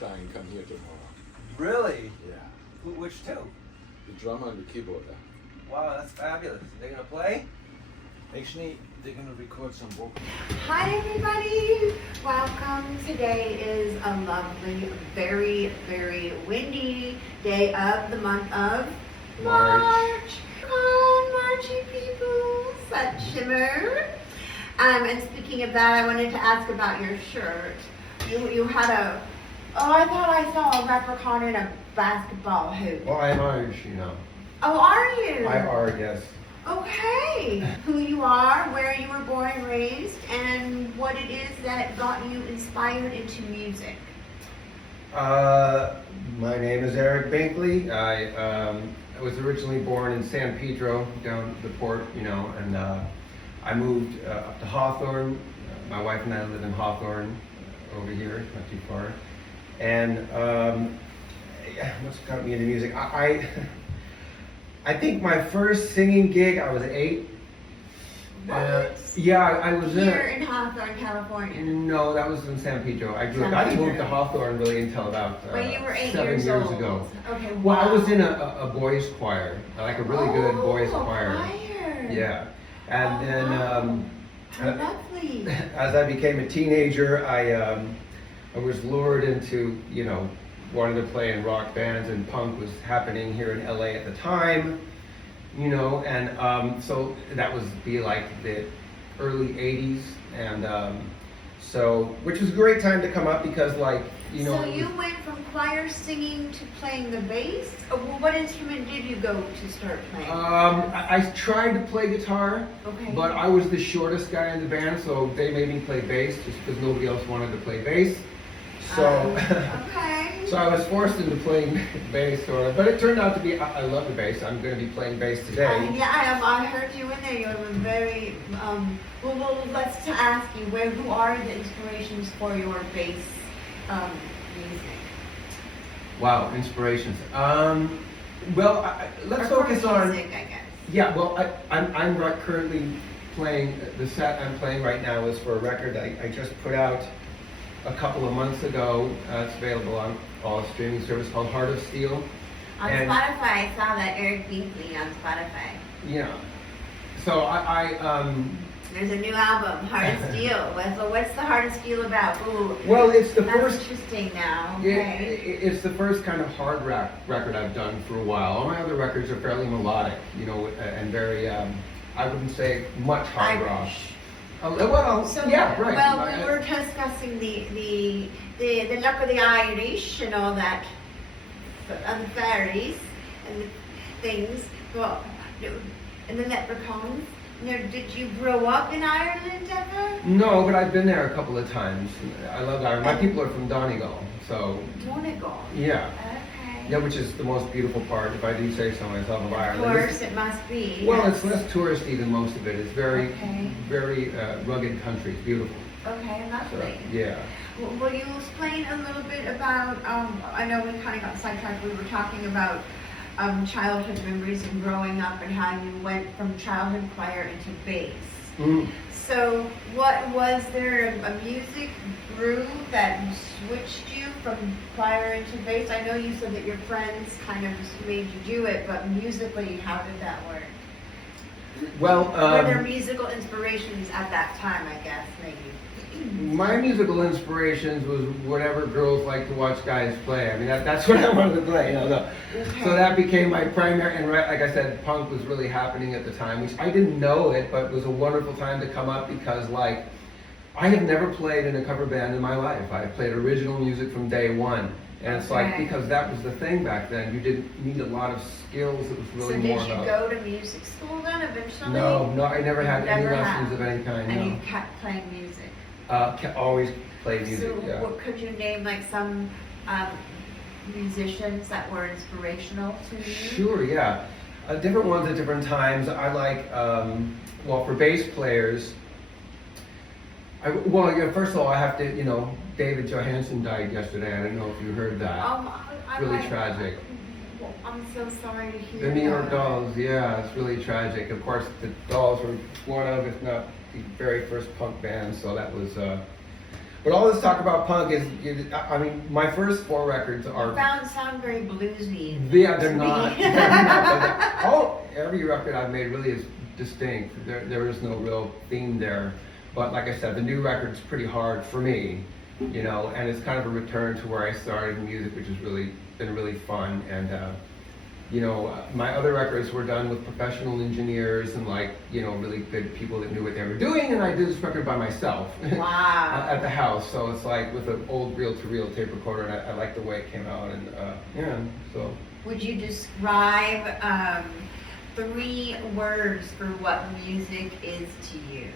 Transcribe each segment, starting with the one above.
come here tomorrow. Really? Yeah. Which two? The drummer and the keyboarder. Wow, that's fabulous. They're gonna play? Actually, they're gonna record some vocals. Hi everybody, welcome. Today is a lovely, very, very windy day of the month of March. Come on, Marchy people, such shimmer. And speaking of that, I wanted to ask about your shirt. You had I thought I saw a leprechaun in a basketball hoop. Well, I'm Irish, you know. Oh, are you? I are, yes. Okay, who you are, where you were born and raised, and what it is that got you inspired into music. My name is Eric Binkley. I was originally born in San Pedro, down the port, you know, and I moved up to Hawthorne. My wife and I live in Hawthorne over here, not too far. And what's got me into music? I think my first singing gig, I was 8. Yeah, I was in Hawthorne, California. No, that was in San Pedro. I didn't move to Hawthorne really until about when you were 8 7 years ago. Okay, wow. Well, I was in a boys choir, like a really good boys choir. Yeah, and then how lovely. As I became a teenager, I was lured into, you know, wanted to play in rock bands, and punk was happening here in LA at the time, you know, and so that was like the early 80s, and so, which was a great time to come up because, like, you know. So you went from choir singing to playing the bass? Well, what instrument did you go to start playing? I tried to play guitar, okay, but I was the shortest guy in the band, so they made me play bass just because nobody else wanted to play bass. So, okay. So I was forced into playing bass, sort of. But it turned out to be, I love the bass. I'm going to be playing bass today. Yeah, I heard you in there. You were very, well, let's ask you, who are the inspirations for your bass music? Wow, inspirations. Well, let's focus on music, I guess. Yeah, well, I'm currently playing, the set I'm playing right now is for a record I just put out a couple of months ago. It's available on all streaming service called Heart of Steel. On Spotify, I saw that Eric Binkley on Spotify. Yeah. So there's a new album, Heart of Steel. What's the Heart of Steel about? Ooh, well, it's the that's first. Interesting now. Okay. It's the first kind of hard rock record I've done for a while. All my other records are fairly melodic, you know, and very. I wouldn't say much hard rock. Well, so, yeah, right. Well, we were discussing the luck of the Irish and all that, and the fairies and the things. Well, and the leprechauns. Now, did you grow up in Ireland ever? No, but I've been there a couple of times. I love Ireland. My people are from Donegal, so. Donegal. Yeah. Okay. Yeah, which is the most beautiful part, if I do say so myself, of Ireland. Of course, it must be. Well, yes. It's less touristy than most of it. It's very, very rugged country. It's beautiful. Okay, lovely. So, yeah. Will you explain a little bit about, I know we kind of got sidetracked, we were talking about childhood memories and growing up and how you went from childhood choir into bass. Mm. So was there a music group that switched you from choir into bass? I know you said that your friends kind of just made you do it, but musically, how did that work? Well, were there musical inspirations at that time, I guess, maybe? My musical inspirations was whatever girls like to watch guys play. I mean, that's what I wanted to play, you know. Okay. So that became my primary, and like I said, punk was really happening at the time, which I didn't know it, but it was a wonderful time to come up because, like, I have never played in a cover band in my life. I played original music from day one. And it's like, because that was the thing back then, you didn't need a lot of skills. It was really more about. So did you go to music school then eventually? No, I never had any lessons of any kind. And no. you kept playing music? Always played music, so yeah. What, could you name like some musicians that were inspirational to you? Sure, yeah. Different ones at different times. I like, well, for bass players, first of all, I have to, you know, David Johansen died yesterday. I don't know if you heard that. Really tragic. I'm so sorry to hear that. The New York Dolls, yeah, it's really tragic. Of course, the Dolls were one of, if not the very first punk band, so that was But all this talk about punk I mean, my first 4 records are. Sound very bluesy. Yeah, they're to me. not. Every record I've made really is distinct. There is no real theme there. But like I said, the new record's pretty hard for me, you know, and it's kind of a return to where I started in music, which has been really fun. And you know, my other records were done with professional engineers and like, you know, really good people that knew what they were doing, and I did this record by myself. Wow. At the house. So it's like with an old reel-to-reel tape recorder, and I like the way it came out, and yeah, so. Would you describe 3 words for what music is to you?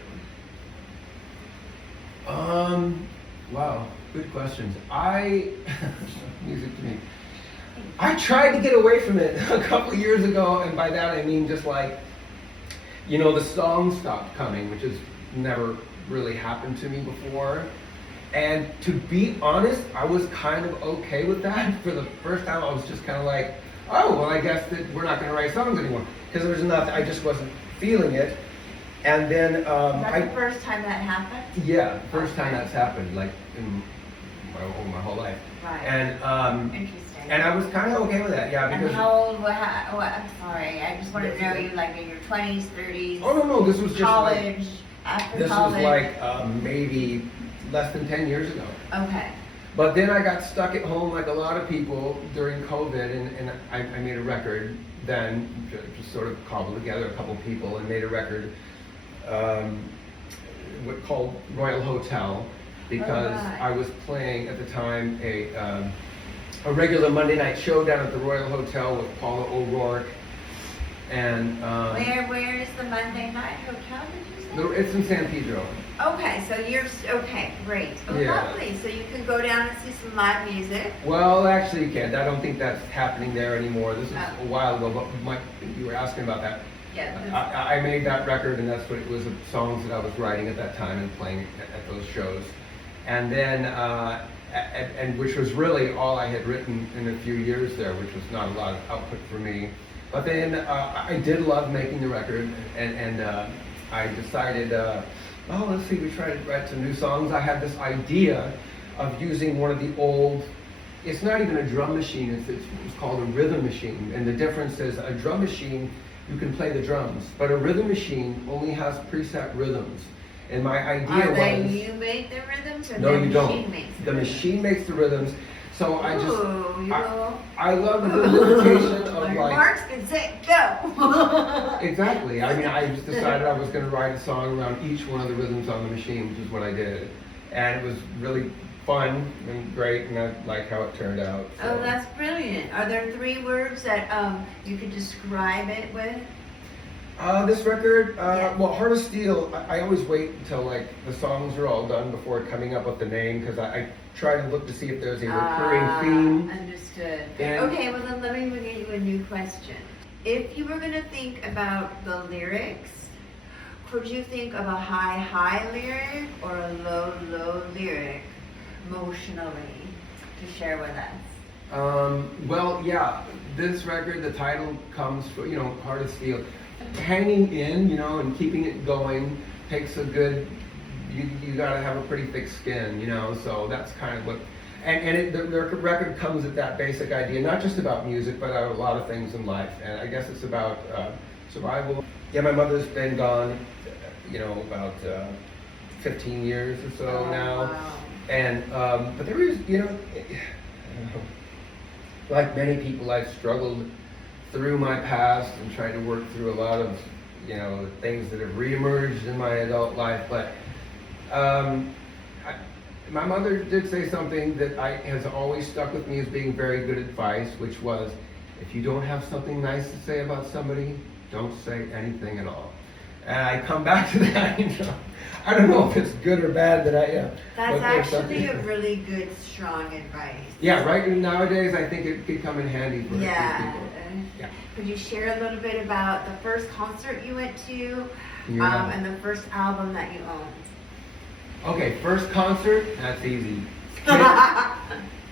Wow, good questions. Music to me. I tried to get away from it a couple of years ago, and by that I mean just like, you know, the songs stopped coming, which has never really happened to me before. And to be honest, I was kind of okay with that. For the first time, I was just kind of like, oh, well, I guess that we're not going to write songs anymore. Because there was enough, I just wasn't feeling it. And then Is that the first time that happened? Yeah, first time that's happened, like in my whole life. Right. And Interesting. and I was kind of okay with that, yeah, And because. how old? I'm sorry. I just wanted to know you like in your 20s, 30s. Oh no, this was just college. After this college. was like maybe less than 10 years ago. Okay. But then I got stuck at home like a lot of people during COVID, and I made a record then, just sort of cobbled together a couple people and made a record called Royal Hotel, because Alright. I was playing at the time a regular Monday night show down at the Royal Hotel with Paula O'Rourke, and Where is the Monday Night Hotel? Did you say? it's in San Pedro. Okay, so okay, great. Oh, Yeah. lovely. So you can go down and see some live music. Well, actually you can't. I don't think that's happening there anymore. This is Oh. a while ago, but you were asking about that. Yeah. I made that record, and that's what it was, the songs that I was writing at that time and playing at those shows. And then, and which was really all I had written in a few years there, which was not a lot of output for me. But then I did love making the record, and I decided, well, let's see, we tried to write some new songs. I had this idea of using one of the old, it's not even a drum machine, it's called a rhythm machine. And the difference is a drum machine, you can play the drums, but a rhythm machine only has preset rhythms. And my idea was... you make the rhythms, or no, the you machine don't. makes the The rhythms? machine makes the rhythms. So I just... Ooh, you know. I love the limitation of Like, like... Mark's can say, go! Exactly. I mean, I just decided I was going to write a song around each one of the rhythms on the machine, which is what I did. And it was really fun and great, and I like how it turned out. So. Oh, that's brilliant. Are there 3 words that you could describe it with? This record, Yeah. well, Heart of Steel, I always wait until like the songs are all done before coming up with the name, because I try to look to see if there's a recurring theme. Understood. And- Okay, well then let me get you a new question. If you were going to think about the lyrics, could you think of a high lyric or a low lyric emotionally to share with us? Well, yeah, this record, the title comes from, Heart of Steel. Hanging in, and keeping it going takes a good, you gotta have a pretty thick skin, so that's kind of what, the record comes at that basic idea, not just about music, but a lot of things in life, and I guess it's about survival. Yeah, my mother's been gone, about 15 years or so now, Wow. and, but there is, like many people, I've struggled through my past and tried to work through a lot of, things that have reemerged in my adult life. But my mother did say something that has always stuck with me as being very good advice, which was, if you don't have something nice to say about somebody, don't say anything at all. And I come back to that, I don't know if it's good or bad that That's but there's actually something- a really good, strong advice. Yeah, right nowadays I think it could come in handy for Yeah. people. Yeah. Could you share a little bit about the first concert you went to, Yeah. and the first album that you owned? Okay, first concert, that's easy.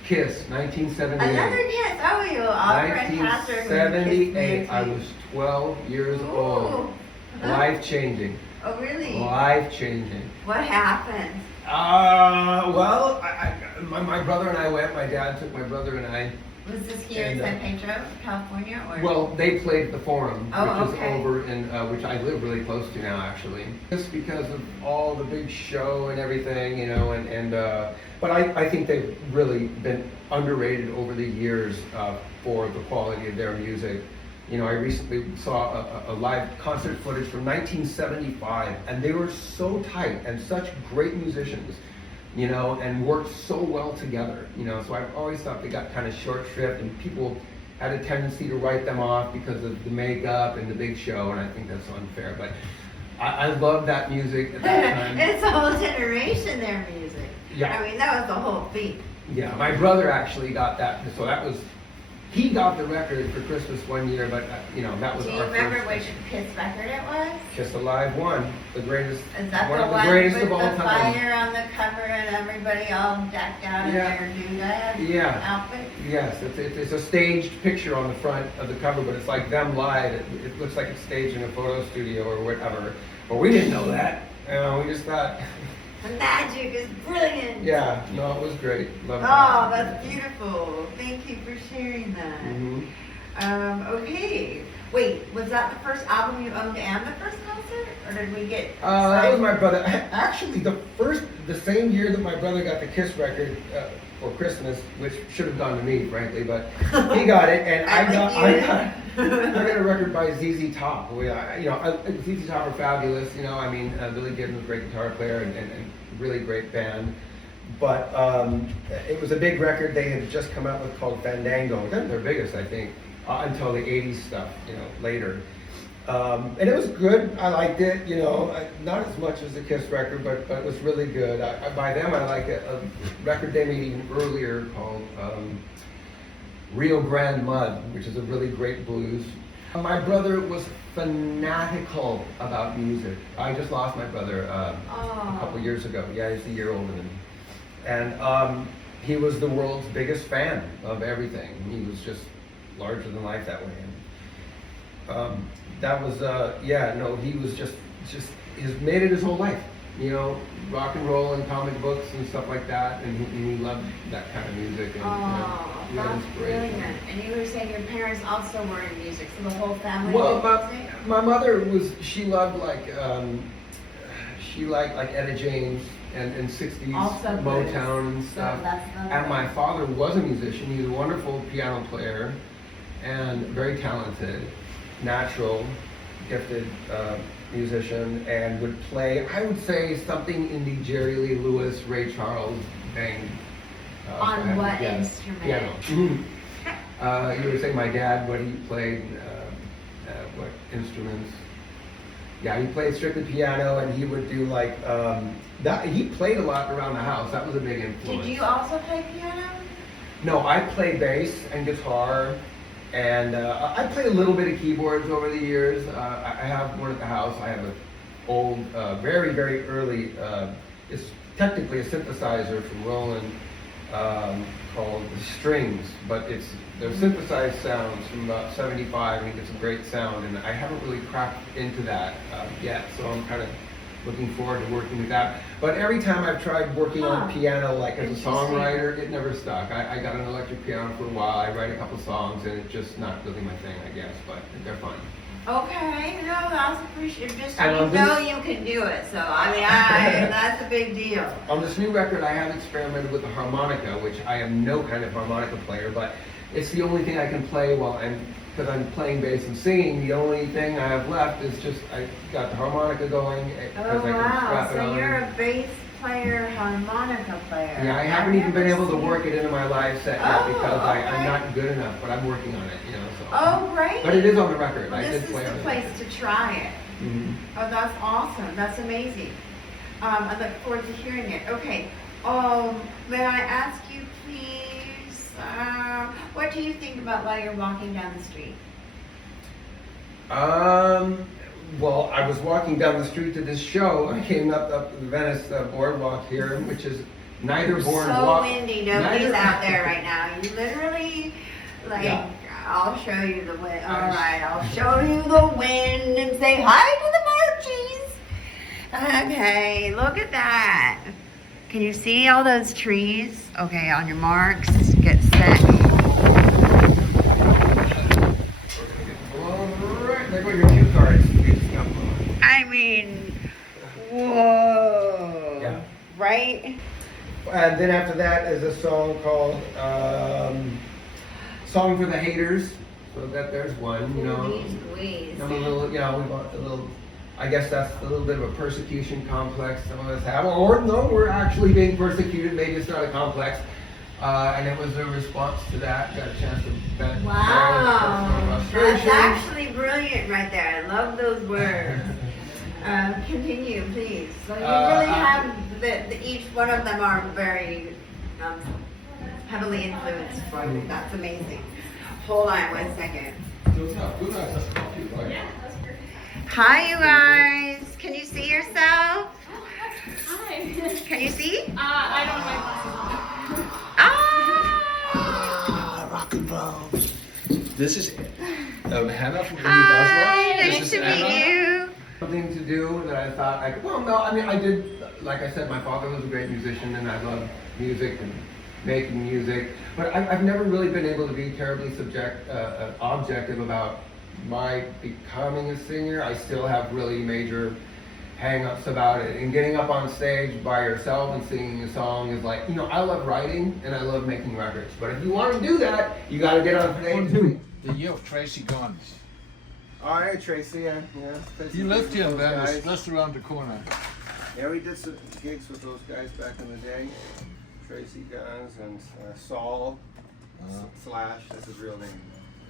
Kiss, 1978. Another Kiss. Oh, you all fantastic. 1978. I was 12 years old. Ooh. Life changing. Oh, really? Life changing. What happened? Well, my brother and I went. My dad took my brother and I. Was this here in San Pedro, California, or? Well, they played at the Forum, Oh, which okay. is over in, which I live really close to now, actually. Just because of all the big show and everything, you know, but I think they've really been underrated over the years for the quality of their music. You know, I recently saw a live concert footage from 1975, and they were so tight and such great musicians, you know, and worked so well together, you know. So I've always thought they got kind of short shrift, and people had a tendency to write them off because of the makeup and the big show, and I think that's unfair. But I love that music at that time. It's a whole generation, their music. Yeah. I mean, that was the whole thing. Yeah, my brother actually got that, so that was, he got the record for Christmas one year, but you know, that was Do you our remember first. which Kiss record it was? Kiss Alive 1, the greatest, Is that one the of the one greatest with of all the time. fire on the cover and everybody all decked out Yeah. in their doodad Yeah. outfit? Yes, it's a staged picture on the front of the cover, but it's like them live. It looks like it's staged in a photo studio or whatever. But we didn't know that. We just thought, The magic is brilliant. yeah, no, it was great. Loved Oh, it. that's beautiful. Thank you for sharing that. Mhm. Okay. Wait, was that the first album you owned and the first concert? Or did we get... That was my brother. Actually, the same year that my brother got the Kiss record for Christmas, which should have gone to me, frankly, but he got it, and I got a record by ZZ Top. ZZ Top are fabulous. You know, I mean, Billy Gibbons was a great guitar player and really great band. But it was a big record they had just come out with called Fandango. It wasn't their biggest, I think, until the '80s stuff. You know, later. And it was good. I liked it. You know, not as much as the Kiss record, but it was really good. By them, I like a record they made even earlier called Rio Grande Mud, which is a really great blues. My brother was fanatical about music. I just lost my brother a couple years ago. Yeah, he's a year older than me. And he was the world's biggest fan of everything. He was just larger than life that way. And, that was he was just he's made it his whole life, you know, rock and roll and comic books and stuff like that, and he loved that kind of music. And, that's brilliant. And you were saying your parents also were in music, so the whole family. Well, did music? my mother she loved like Etta James and 60s Also Motown and So stuff. that's the And my father was a musician. He was a wonderful piano player and very talented, natural, gifted musician, and would play, I would say, something in the Jerry Lee Lewis, Ray Charles vein. On what instrument? Piano. You were saying my dad, what he played, what instruments. Yeah, he played strictly piano, and he would do like, that. He played a lot around the house. That was a big influence. Did you also play piano? No, I play bass and guitar. And I play a little bit of keyboards over the years. I have one at the house. I have an old, very, very early, it's technically a synthesizer from Roland called the Strings, but they're synthesized sounds from about 75, and you get some great sound, and I haven't really cracked into that yet, so I'm kind of looking forward to working with that. But every time I've tried working on piano, like as a songwriter, it never stuck. I got an electric piano for a while. I write a couple songs, and it's just not really my thing, I guess. But they're fun. Okay, no, that's appreciative. Just so And you on know this- you can do it. So I mean, that's a big deal. On this new record, I have experimented with the harmonica, which I am no kind of harmonica player, but it's the only thing I can play because I'm playing bass and singing. The only thing I have left is just I got the harmonica going because Oh I can wow! strap it So on. you're a bass player, harmonica player. Yeah, I I've haven't even been never able to seen- work it into my live set yet Oh, because okay. I'm not good enough, but I'm working on it, you know. So. Oh great! But it is on the record. Well, I this did is play the on place it. to try it. Mhm. Oh, that's awesome. That's amazing. I look forward to hearing it. Okay. May I ask you, please, what do you think about while you're walking down the street? Well, I was walking down the street to this show. I came up the Venice boardwalk here, which is neither boardwalk. So windy. Nobody's out there right now. You literally, Yeah. I'll show you the wind. All right, I'll show you the wind and say hi to the Marchies. Okay, look at that. Can you see all those trees? Okay, on your marks, get set. All right, there go your cue cards. I mean, whoa. Yeah. Right? And then after that is a song called Song for the Haters. So that there's one, you know. I'm a little, you know, we want a little, I guess that's a little bit of a persecution complex some of us have. Or no, we're actually being persecuted. Maybe it's not a complex. And it was a response to that. Got a chance to vent. Wow. That's actually brilliant right there. I love those words. Continue, please. So you really have, each one of them are very heavily influenced for you. That's amazing. Hold on 1 second. Hi, you guys. Can you see yourself? Hi. Can you see? I don't know my Ah! Rock and roll. This is Hannah from Hi, nice to meet you. Something to do that I thought I could, well, no, I mean, I did, like I said, my father was a great musician and I love music and making music, but I've never really been able to be terribly objective about my becoming a singer. I still have really major hang-ups about it, and getting up on stage by yourself and singing a song is like, you know, I love writing and I love making records, but if you want to do that, you got to get on stage too. The year of Tracy Guns. All right, Tracy, yeah. He lived here in Venice, just around the corner. Yeah, we did some gigs with those guys back in the day. Tracy Guns and Saul Slash, that's his real name.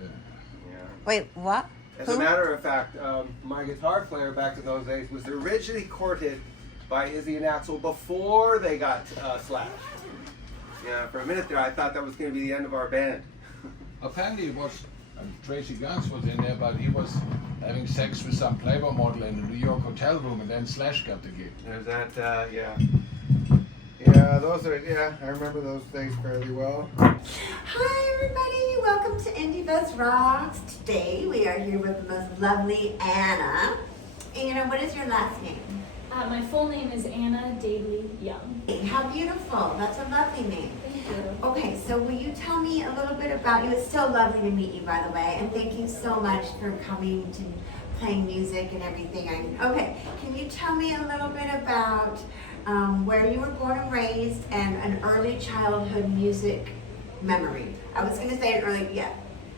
Yeah. Yeah. Wait, what? As a matter of fact, my guitar player back in those days was originally courted by Izzy and Axl before they got Slash. Yeah, for a minute there I thought that was going to be the end of our band. Apparently it was, Tracy Guns was in there, but he was having sex with some Playboy model in a New York hotel room, and then Slash got the gig. There's that, yeah. Yeah, I remember those days fairly well. Hi everybody, welcome to Indie Buzz Rocks. Today we are here with the most lovely Anna. Anna, what is your last name? My full name is Annadaleyyoung. How beautiful, that's a lovely name. Thank you. Okay, so will you tell me a little bit about you? It's so lovely to meet you, by the way, and thank you so much for coming to playing music and everything. Okay, can you tell me a little bit about where you were born and raised and an early childhood music memory? I was going to say an early, yeah.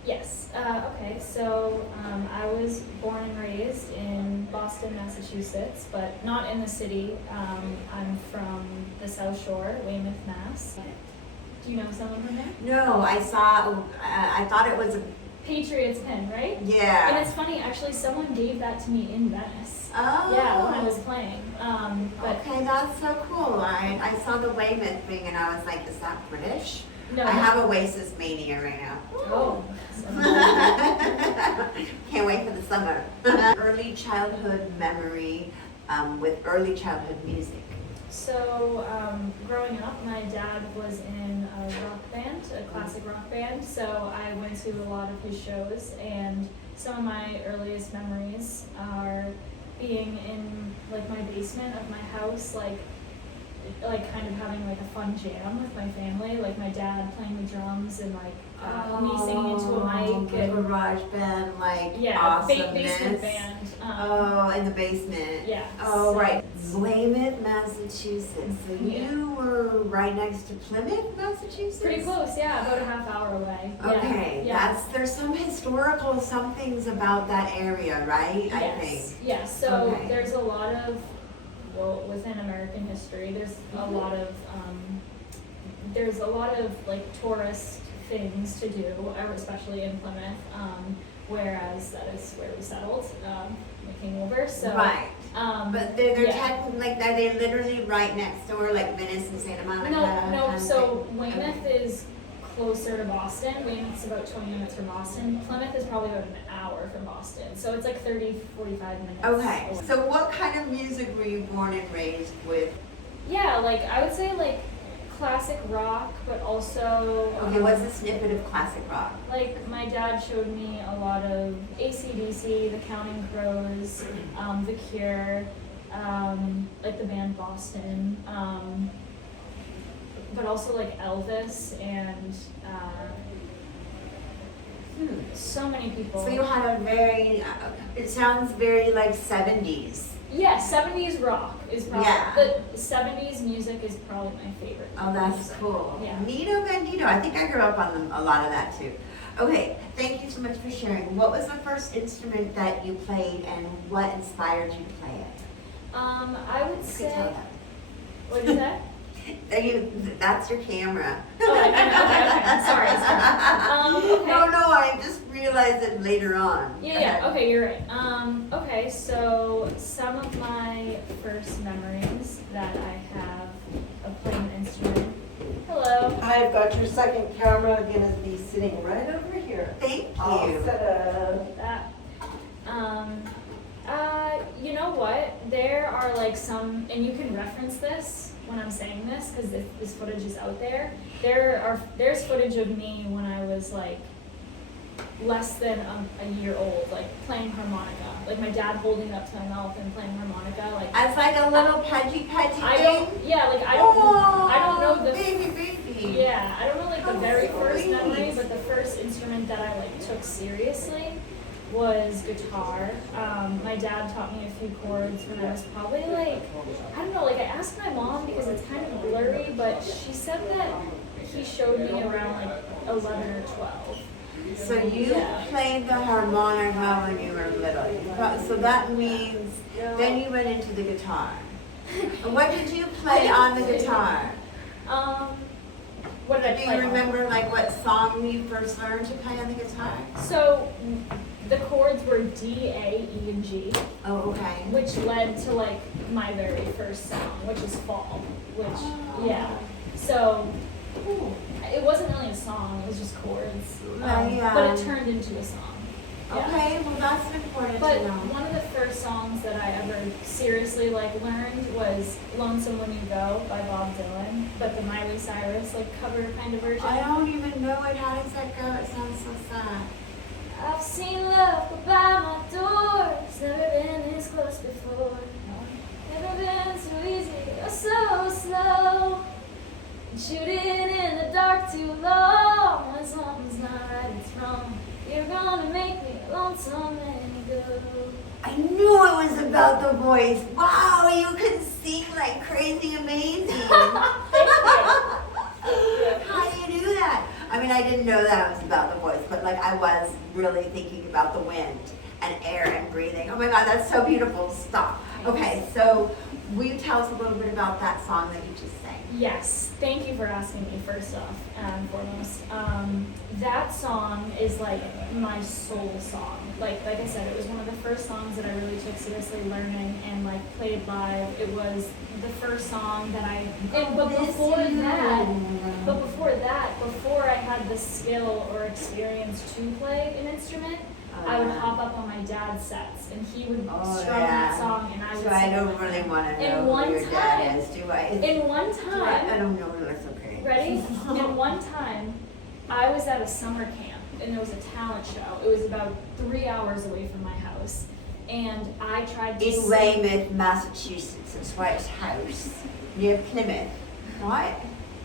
Yes. Okay. So I was born and raised in Boston, Massachusetts, but not in the city. I'm from the South Shore, Weymouth, Mass. Do you know someone from there? No, I thought it was a, Patriots pin, right? yeah. And it's funny, actually, someone gave that to me in Venice. Oh. Yeah, when I was playing. But Okay, that's so cool. I saw the Weymouth thing and I was like, is that British? no. I have Oasis mania right now. Oh. Can't wait for the summer. Early childhood memory with early childhood music. So, growing up, my dad was in a rock band, a classic rock band, so I went to a lot of his shows, and some of my earliest memories are being in, like, my basement of my house, like kind of having, like, a fun jam with my family, like my dad playing the drums and, like, me singing into a mic. The And, garage band, like, yeah, awesomeness. basement band. In the basement. Yeah. Oh, so- right. Weymouth, Massachusetts. So Yeah. you were right next to Plymouth, Massachusetts? Pretty close, yeah, about a half hour away. Okay, Yeah. there's some historical somethings about that area, right? I Yes, think. yes. So Okay. there's a lot of, well, within American history, there's a lot of like tourist things to do, especially in Plymouth. Whereas that is where we settled, when we came over. So, Right. But they're yeah. technically, like, are they literally right next door, like Venice and Santa Monica? No. kind of So thing? Weymouth is closer to Boston. Weymouth's about 20 minutes from Boston. Plymouth is probably about an hour from Boston. So it's like 45 minutes. Okay, so what kind of music were you born and raised with? Yeah, like I would say like classic rock, but also Okay, what's a snippet of classic rock? like my dad showed me a lot of AC/DC, the Counting Crows, The Cure, like the band Boston. but also like Elvis and so many people. So you had a very, it sounds very like 70s. Yeah, 70s rock is probably, Yeah. the 70s music is probably my favorite. Oh, that's music. cool. Yeah. Nito Bandito. I think I grew up on a lot of that too. Okay, thank you so much for sharing. What was the first instrument that you played and what inspired you to play it? I would You say, could tell that. what is that? That's your camera. Oh, okay. Sorry. Okay. No, I just realized it later on. Yeah, okay, you're right. Okay, so some of my first memories that I have of playing an instrument. Hello. I've got your second camera going to be sitting right over here. Thank All you. set up. That. You know what? There are like some, and you can reference this when I'm saying this because this footage is out there. There's footage of me when I was like less than a year old, like playing harmonica. Like my dad holding it up to my mouth and playing harmonica. Like As like a little pudgy I thing. don't. Yeah, like I don't know the. baby. Yeah, I don't know like the How very first sweet. memory, but the first instrument that I like took seriously was guitar. My dad taught me a few chords when I was probably like, I don't know, like I asked my mom because it's kind of blurry, but she said that he showed me around like 11 or 12. So you Yeah. played the harmonica when you were little. So that means then you went into the guitar. And what did you play on the guitar? What did I Do play you on? remember like what song you first learned to play on the guitar? So the chords were D, A, E, and G, Oh, okay. which led to like my very first song, which is Fall, which, yeah. So it wasn't really a song, it was just chords. Yeah. But it turned into a song. Yeah. Okay, well that's important But to know. one of the first songs that I ever seriously like learned was Lonesome When You Go by Bob Dylan, but the Miley Cyrus like cover kind of version. I don't even know it. How does that go? It sounds so sad. I've seen love go by my door, it's never been this close before. Never been so easy or so slow. Shooting in the dark too long. When something's not right, it's wrong. You're gonna make me lonesome and go. I knew it was about the voice. Wow, you can sing like crazy amazing. How do you do that? I mean, I didn't know that it was about the voice, but like I was really thinking about the wind and air and breathing. Oh my God, that's so beautiful. Stop. Okay, so will you tell us a little bit about that song that you just sang? Yes, thank you for asking me first off and foremost. That song is like my soul song. Like I said, it was one of the first songs that I really took seriously learning and like played live. It was the first song that but before that, before I had the skill or experience to play an instrument, I would hop up on my dad's sets and he would strum that song and I would So sing I don't with really him. want to In know one who your time- dad is, do I? In one I time, don't know. That's okay. ready? In one time, I was at a summer camp and there was a talent show. It was about 3 hours away from my house. And I tried to In sing- Weymouth, Massachusetts, it's White's house, near Plymouth. What?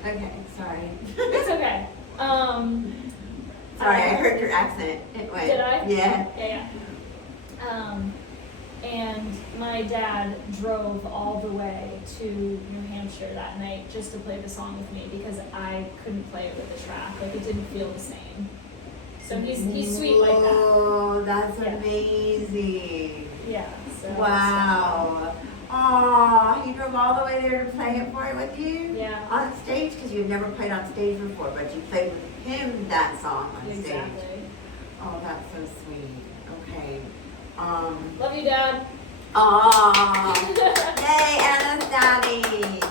Okay, sorry. It's okay. Sorry, I heard your accent. It went. Did I? Yeah. Yeah. And my dad drove all the way to New Hampshire that night just to play the song with me because I couldn't play it with the track. Like it didn't feel the same. So he's sweet like that. Oh, that's Yeah. amazing. Yeah. So Wow. Oh, he drove all the way there to play it for it with you? Yeah. On stage? Because you've never played on stage before, but you played with him that song on stage. Exactly. Oh, that's so sweet. Okay. Love you, Dad. Aw. Yay, Anna's daddy.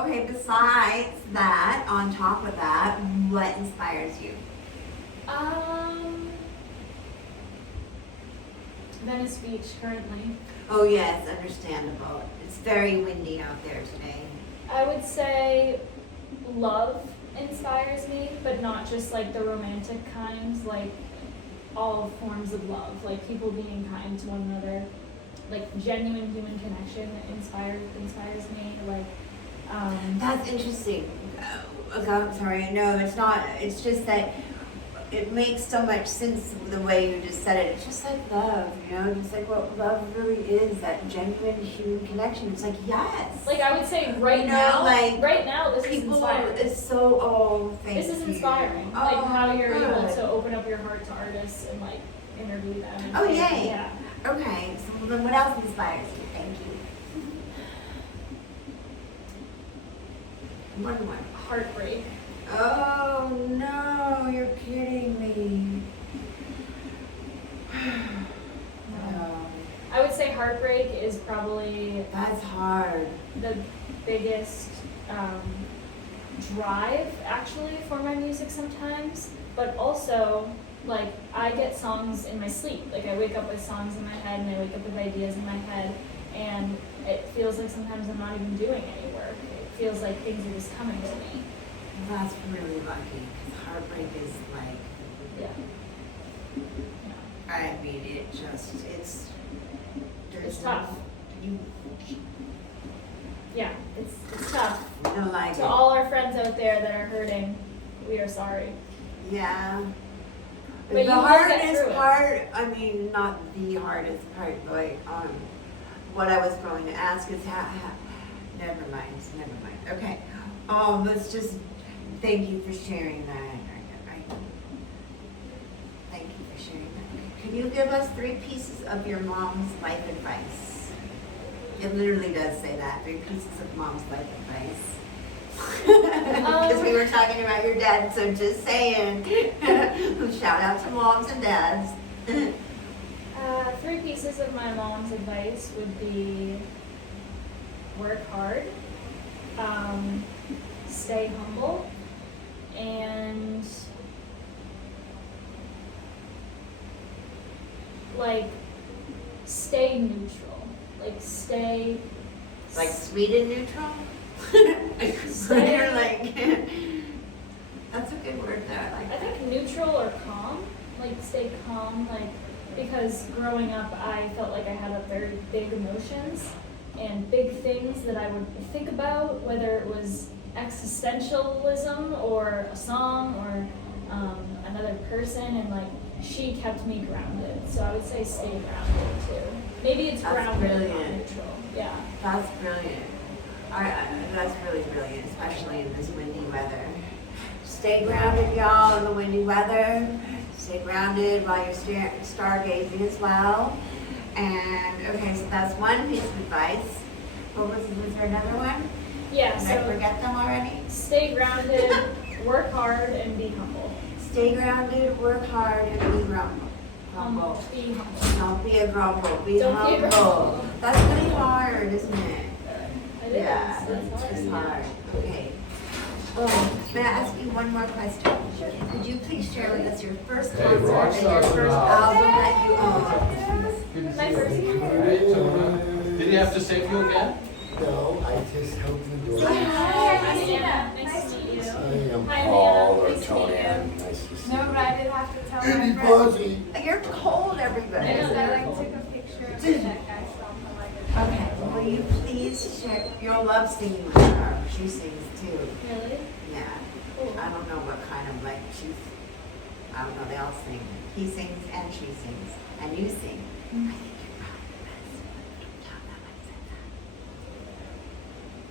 Okay, besides that, on top of that, what inspires you? Venice Beach currently. Oh yes, understandable. It's very windy out there today. I would say love inspires me, but not just like the romantic kind, like all forms of love, like people being kind to one another, like genuine human connection inspires me, like That's interesting. Sorry, no, it's not. It's just that it makes so much sense the way you just said it. It's just like love, just like what love really is, that genuine human connection. It's like, yes. Like I would say right now, this is People inspiring. is so, thank This is you. inspiring. Oh, Like how you're able good. to open up your heart to artists and like interview them. And Oh, yay. Yeah. Okay, so then what else inspires you? Thank you. One more. Heartbreak. Oh no, you're kidding me. No, I would say heartbreak is probably that's hard. the biggest drive actually for my music sometimes, but also like I get songs in my sleep. Like I wake up with songs in my head and I wake up with ideas in my head, and it feels like sometimes I'm not even doing any work. It feels like things are just coming to me. That's really lucky, because heartbreak is like, Yeah. I mean, it's It's tough. You Yeah, it's tough. don't like To it. all our friends out there that are hurting, we are sorry. Yeah. But The you will get hardest through it. part, I mean, not the hardest part, but what I was going to ask is never mind. Okay. Let's just, thank you for sharing that. Thank you for sharing that. Can you give us 3 pieces of your mom's life advice? It literally does say that, 3 pieces of mom's life advice. Because we were talking about your dad, so just saying. Shout out to moms and dads. 3 pieces of my mom's advice would be work hard, stay humble, and like stay neutral. Like stay Like sweet and neutral? Stay- You're like, that's a good word though. I like I that. think neutral or calm, like stay calm, like because growing up I felt like I had a very big emotions and big things that I would think about, whether it was existentialism or a song or another person, and like she kept me grounded. So I would say stay grounded too. Maybe it's That's grounded, not brilliant. neutral. Yeah. That's brilliant. That's really brilliant, especially in this windy weather. Stay grounded, y'all, in the windy weather. Stay grounded while you're stargazing as well. And okay, so that's one piece of advice. Was there another one? Yeah, Did I so forget them already? stay grounded, work hard, and be humble. Stay grounded, work hard, and be grumble. Be humble. Don't be a grumble. Be Don't be a humble. grumble. That's really hard, isn't it? It Yeah, is. That's hard. it's hard. Okay. May I ask you one more question? Sure. Could you please share with us your first Hey, concert rock and your stars first now. album that you owned? My first Great. Did he have to save you again? No, I just held the door. Hi, I'm Anna. Nice to meet you. I am Hi, Paul Amanda. or Nice to meet Tony. you. Nice to see No, you. but I did have to tell my Eddie friend. Buzzy. You're cold, everybody. I know. I like took a picture of that guy, so I'm like, Okay, will you please share, you'll love singing with her, she sings too. Really? Yeah, Cool. I don't know what kind of, like, I don't know, they all sing. He sings and she sings, and you sing. I think you're probably the best. Don't tell them I said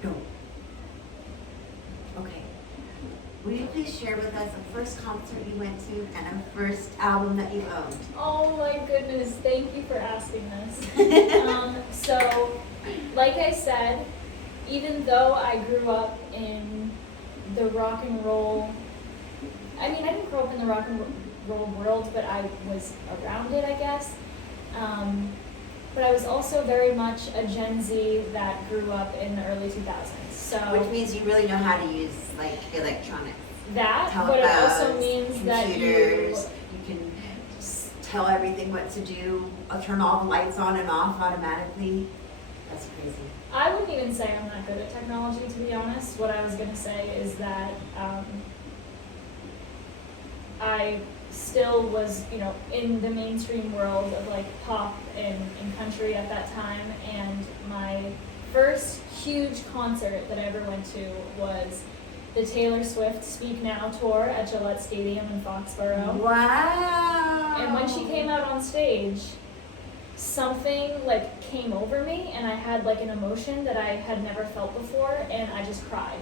that. No. Okay. Will you please share with us a first concert you went to and a first album that you owned? Oh my goodness, thank you for asking this. So, like I said, even though I grew up in the rock and roll, I mean, I didn't grow up in the rock and roll world, but I was around it, I guess. But I was also very much a Gen Z that grew up in the early 2000s. So Which means you really know how to use, like, electronics. that, but it also Telephones, means that you computers, you can just tell everything what to do. I'll turn all the lights on and off automatically. That's crazy. I wouldn't even say I'm not good at technology, to be honest. What I was going to say is that I still was, in the mainstream world of like pop and country at that time, and my first huge concert that I ever went to was the Taylor Swift Speak Now tour at Gillette Stadium in Foxborough. Wow. And when she came out on stage, something like came over me, and I had like an emotion that I had never felt before, and I just cried.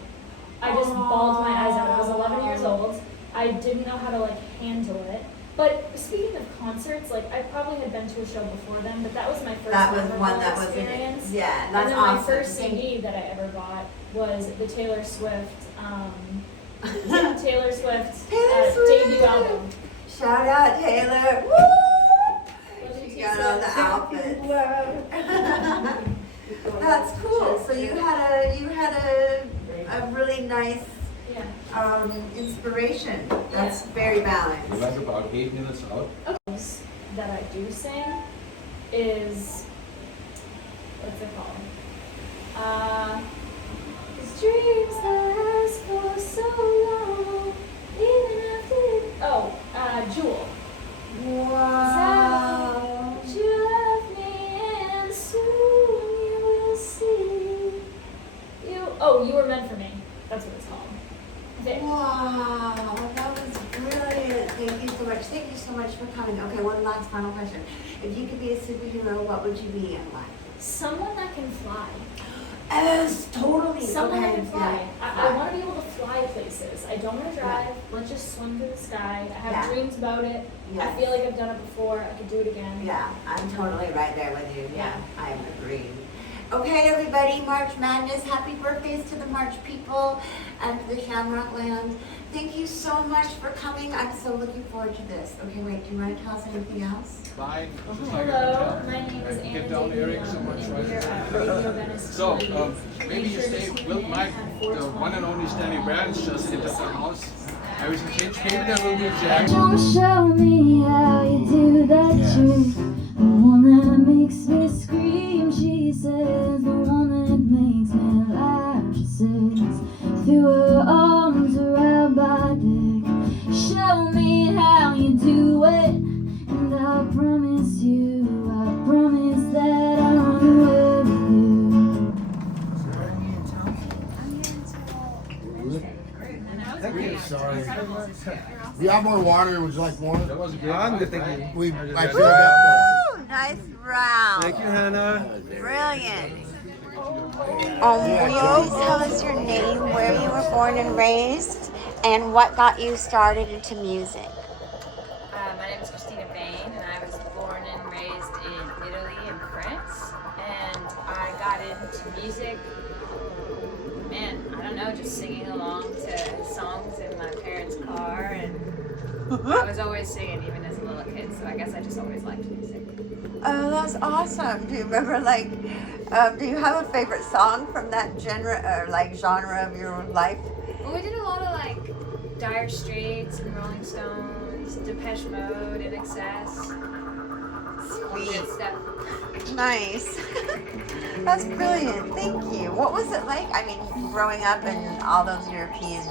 I just bawled my eyes out. I was 11 years old. I didn't know how to like handle it. But speaking of concerts, like I probably had been to a show before then, but that was my first That was memorable one that was experience. yeah, And that's then awesome. my first CD that I ever bought was the Taylor Swift Taylor Swift. debut album. Shout out Taylor. Woo! She got all the outfits. That's cool. So you had a really nice inspiration. That's very balanced. You went about 8 minutes out. That I do sing is, what's it called? These dreams last for so long, even after, Jewel. Wow. You love me and soon you will see. You were meant for me. That's what it's called. Okay. Wow, that was brilliant. Thank you so much. Thank you so much for coming. Okay, one last final question. If you could be a superhero, what would you be and why? Someone that can fly. Yes, totally. Someone that Okay, can fly. yeah. I want to be able to fly places. I don't want to drive. Let's just swim through the sky. I have Yeah. dreams about it. Yes. I feel like I've done it before. I could do it again. Yeah, I'm totally right there with you. Yeah, Yeah. I agree. Okay, everybody, March Madness. Happy birthdays to the March people and to the Shamrock Land. Thank you so much for coming. I'm so looking forward to this. Okay, wait, do you want to tell us anything else? Bye. Hello, my name is Get down, Eric, so much Annadaleyyoung. We're right. at Radio Venice So, Studios. maybe you Make sure stay. to tune Will in Mike, at the 4:20. one and only Stanley Brands, just entered the house. Everything changed. Maybe there will be a Jack. Don't show me how you do that trick. The one that makes me scream, she says. The one that makes me laugh, she says. Threw her arms around my neck. Show me how you do it, and I promise that I'll run away with you. Thank you. Sorry. We have more water. Would you like more? That was a great I'm good, fight, thank right? We I actually Woo! got Nice round. Thank you, Hannah. Brilliant. Will you please tell us your name, where you were born and raised, and what got you started into music? My name is Christina Bain, and I was born and raised in Italy and France. And I got into music, man, I don't know, just singing along to songs in my parents' car. And I was always singing, even as a little kid, so I guess I just always liked music. Oh, that's awesome. Do you remember, do you have a favorite song from that genre of your life? Well, we did a lot of Dire Straits and Rolling Stones, Depeche Mode, In Excess. Sweet. Good stuff. Nice. That's brilliant. Thank you. What was it like? I mean, growing up in all those European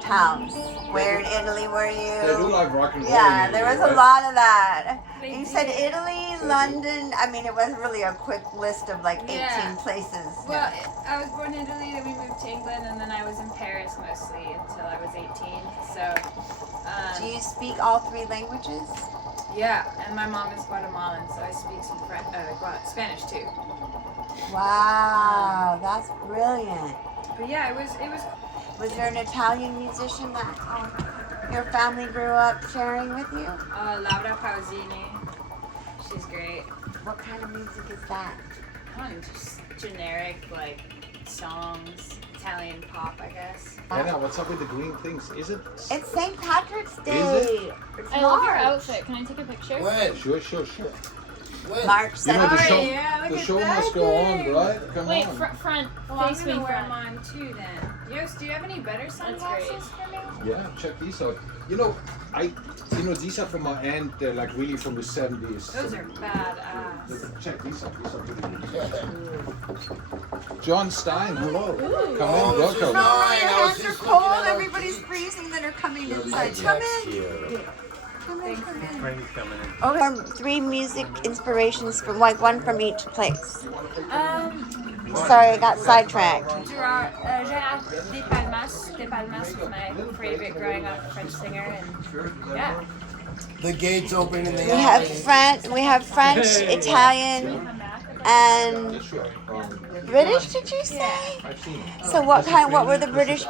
towns. Where in Italy were you? They do like rock and roll. Yeah, in there was Italy, a right? lot of that. They You do. said Italy, London. I mean, it was really a quick list of 18 Yeah. places. Well, I was born in Italy, then we moved to England, and then I was in Paris mostly until I was 18. So, Do you speak all 3 languages? yeah, and my mom is Guatemalan, so I speak some Spanish too. Wow, that's brilliant. But yeah, it was. Was there an Italian musician that your family grew up sharing with you? Laura Pausini. She's great. What kind of music is that? Just generic songs, Italian pop, I guess. Anna, what's up with the green things? Is it? It's St. Patrick's Day. Is it? It's I love your March. outfit. Can I take a picture? When? Sure. March You know, 7th. the show must go on, right? Come Wait, on. front. Well, I'm Face me gonna wear front. mine too then. Yost, do you have any better sunglasses for me? Yeah, check these out. These are from my aunt. They're really from the 70s. Those are badass. Check these out. These are pretty good. John Stein. Hello. Come in, Oh, this is welcome. nice. No, your I was hands are just cold. looking at Everybody's freezing that are coming my inside. Come text in. here. Okay. 3 music inspirations from like one from each place. Sorry, I got sidetracked. Gérard Despalmas was my favorite growing up French singer, and yeah. The gates open and they We have French, Italian, and British. Did you say? So what were the British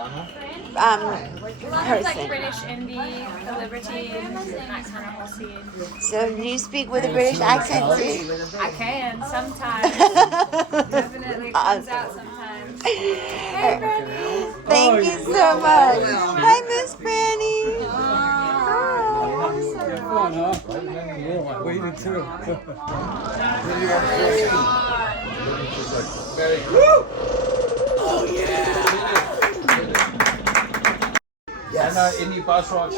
A lot of like person? British indie, the Libertines, and that kind of whole scene. So do you speak with a British accent too? I can sometimes. Definitely comes out sometimes. Hey, Brandy. Thank you so much. Hi, Miss Brandy. And in die Bus Rocks.